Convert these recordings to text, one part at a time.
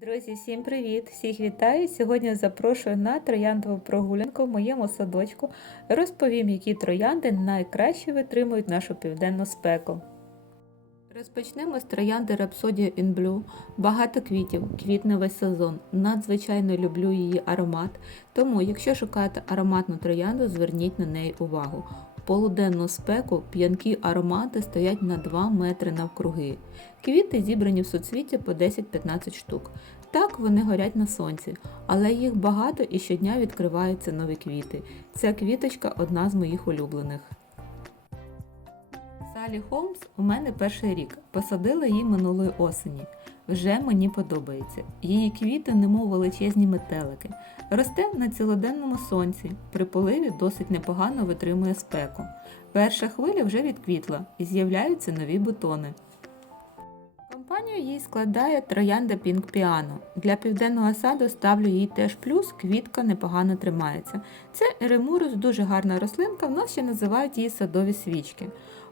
Друзі, всім привіт! Всіх вітаю! Сьогодні запрошую на трояндову прогулянку в моєму садочку. Розповім, які троянди найкраще витримують нашу південну спеку. Розпочнемо з троянди Rhapsodia in Blue. Багато квітів, квітне весь сезон. Надзвичайно люблю її аромат, тому, якщо шукаєте ароматну троянду, зверніть на неї увагу. Полуденну спеку п'янкі аромати стоять на 2 метри навкруги. Квіти зібрані в суцвіття по 10-15 штук. Так вони горять на сонці, але їх багато і щодня відкриваються нові квіти. Ця квіточка одна з моїх улюблених. Салі Холмс у мене перший рік. Посадила її минулої осені. Вже мені подобається. Її квіти, немов величезні метелики. Росте на цілоденному сонці. При поливі досить непогано витримує спеку. Перша хвиля вже відквітла і з'являються нові бутони. Компанію їй складає троянда Pink Piano. Для південного саду ставлю їй теж плюс, квітка непогано тримається. Це еремурус, дуже гарна рослинка, в нас ще називають її садові свічки.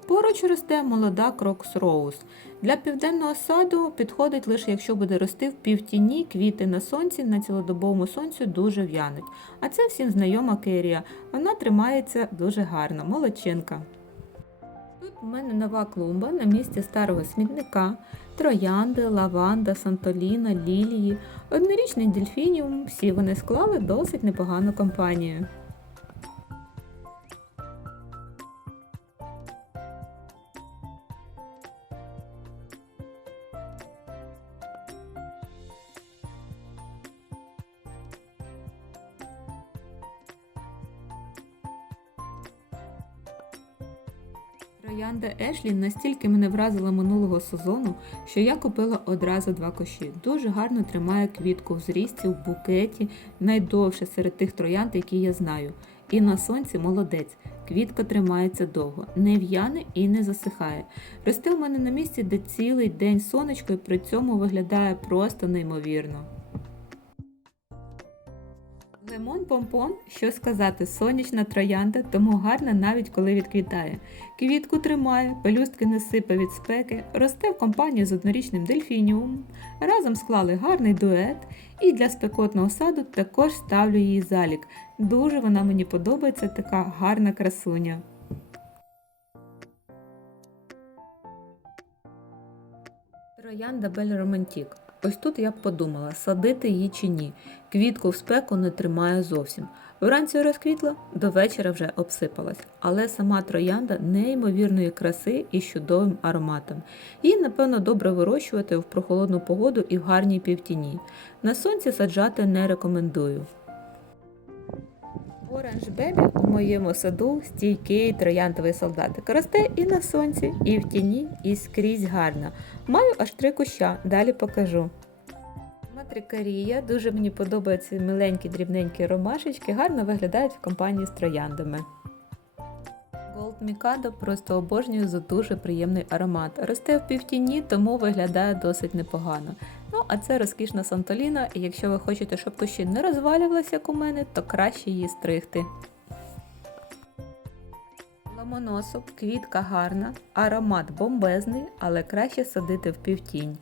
Поруч росте молода крокс роуз. Для південного саду підходить лише якщо буде рости в півтіні, квіти на сонці, на цілодобовому сонцю дуже в'януть. А це всім знайома керія. Вона тримається дуже гарно, молодчинка. Тут у мене нова клумба на місці старого смітника, троянди, лаванда, сантоліна, лілії, однорічний дельфініум. Всі вони склали досить непогану компанію. Троянда Ешлі настільки мене вразила минулого сезону, що я купила одразу два коші. Дуже гарно тримає квітку в зрісті, в букеті, найдовше серед тих троянд, які я знаю. І на сонці молодець. Квітка тримається довго, не в'яне і не засихає. Росте у мене на місці, де цілий день сонечко і при цьому виглядає просто неймовірно. Лимон помпон, що сказати, сонячна троянда, тому гарна навіть коли відквітає. Квітку тримає, пелюстки не сипе від спеки, росте в компанії з однорічним дельфініумом. Разом склали гарний дует, і для спекотного саду також ставлю її залік. Дуже вона мені подобається, така гарна красуня. Троянда Бель Романтік. Ось тут я б подумала, садити її чи ні. Квітку в спеку не тримає зовсім. Вранці розквітла, до вечора вже обсипалась, але сама троянда неймовірної краси і чудовим ароматом. Її, напевно, добре вирощувати в прохолодну погоду і в гарній півтіні. На сонці саджати не рекомендую. Оранж Бебі у моєму саду стійкий трояндовий солдатик. Росте і на сонці, і в тіні, і скрізь гарно. Маю аж три куща, далі покажу. Матрикарія, дуже мені подобаються миленькі дрібненькі ромашечки, гарно виглядають в компанії з трояндами. Gold Mikado просто обожнюю за дуже приємний аромат. Росте в півтіні, тому виглядає досить непогано. Ну, а це розкішна Сантоліна, і якщо ви хочете, щоб кущі не розвалювалися, як у мене, то краще її стригти. Ломоносов, квітка гарна, аромат бомбезний, але краще садити в півтінь.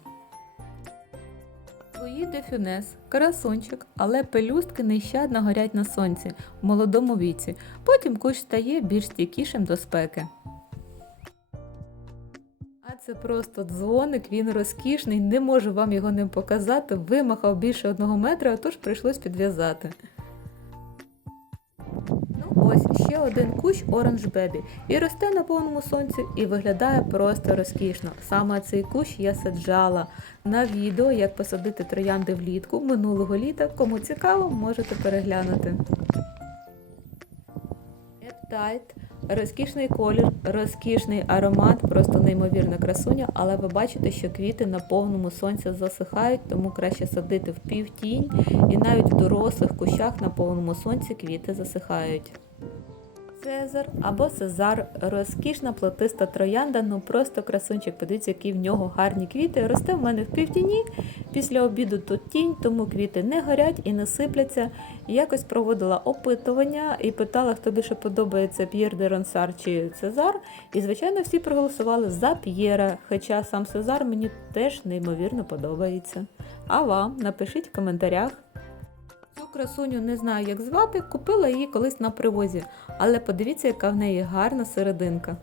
Луї де Фюнес, красунчик, але пелюстки нещадно горять на сонці в молодому віці. Потім кущ стає більш стійкішим до спеки. Це просто дзвоник, він розкішний, не можу вам його не показати. Вимахав більше одного метра, а тож прийшлось підв'язати. Ну ось ще один кущ Orange Baby. І росте на повному сонці і виглядає просто розкішно. Саме цей кущ я саджала на відео, як посадити троянди влітку минулого літа. Кому цікаво, можете переглянути. Ептайт. Розкішний колір, розкішний аромат, просто неймовірна красуня, але ви бачите, що квіти на повному сонці засихають, тому краще садити в півтінь і навіть в дорослих кущах на повному сонці квіти засихають. Цезар або Цезар, розкішна платиста троянда, ну просто красунчик. Подивіться, які в нього гарні квіти. Росте в мене в півтіні. Після обіду тут тінь, тому квіти не горять і не сипляться. Якось проводила опитування і питала, хто більше подобається П'єр де Ронсар чи Цезар. І, звичайно, всі проголосували за П'єра, хоча сам Цезар мені теж неймовірно подобається. А вам напишіть в коментарях. Красуню не знаю, як звати, купила її колись на привозі, але подивіться, яка в неї гарна серединка.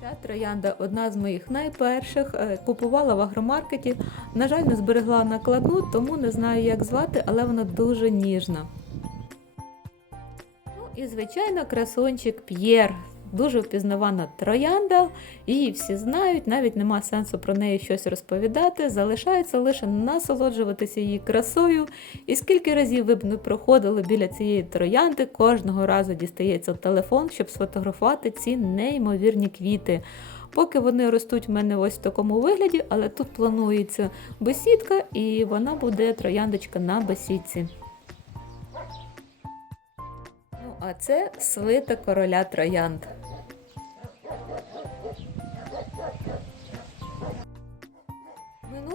Ця троянда одна з моїх найперших. е, Купувала в агромаркеті. На жаль, не зберегла накладну, тому не знаю, як звати, але вона дуже ніжна. Ну і звичайно, красунчик П'єр. Дуже впізнавана троянда, її всі знають, навіть нема сенсу про неї щось розповідати. Залишається лише насолоджуватися її красою. І скільки разів ви б не проходили біля цієї троянди, кожного разу дістається телефон, щоб сфотографувати ці неймовірні квіти. Поки вони ростуть в мене ось в такому вигляді, але тут планується бесідка, і вона буде трояндочка на бесідці. Ну, а це свита короля троянд.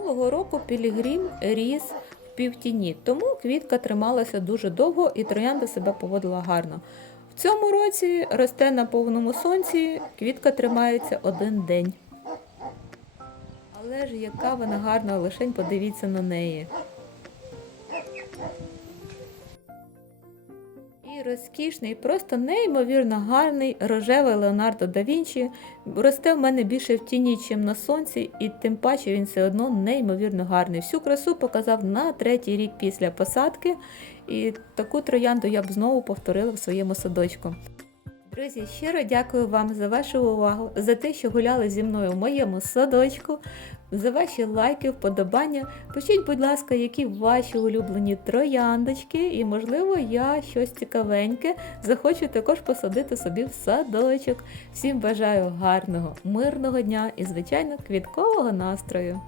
Минулого року Пілігрім ріс в півтіні, тому квітка трималася дуже довго і троянда себе поводила гарно. В цьому році росте на повному сонці, квітка тримається один день. Але ж яка вона гарна, лишень подивіться на неї. І розкішний, просто неймовірно гарний рожевий Леонардо да Вінчі. Росте в мене більше в тіні, ніж на сонці, і тим паче він все одно неймовірно гарний. Всю красу показав на третій рік після посадки, і таку троянду я б знову повторила в своєму садочку. Друзі, щиро дякую вам за вашу увагу, за те, що гуляли зі мною в моєму садочку, за ваші лайки, вподобання. Пишіть, будь ласка, які ваші улюблені трояндочки, і, можливо, я щось цікавеньке захочу також посадити собі в садочок. Всім бажаю гарного, мирного дня і, звичайно, квіткового настрою!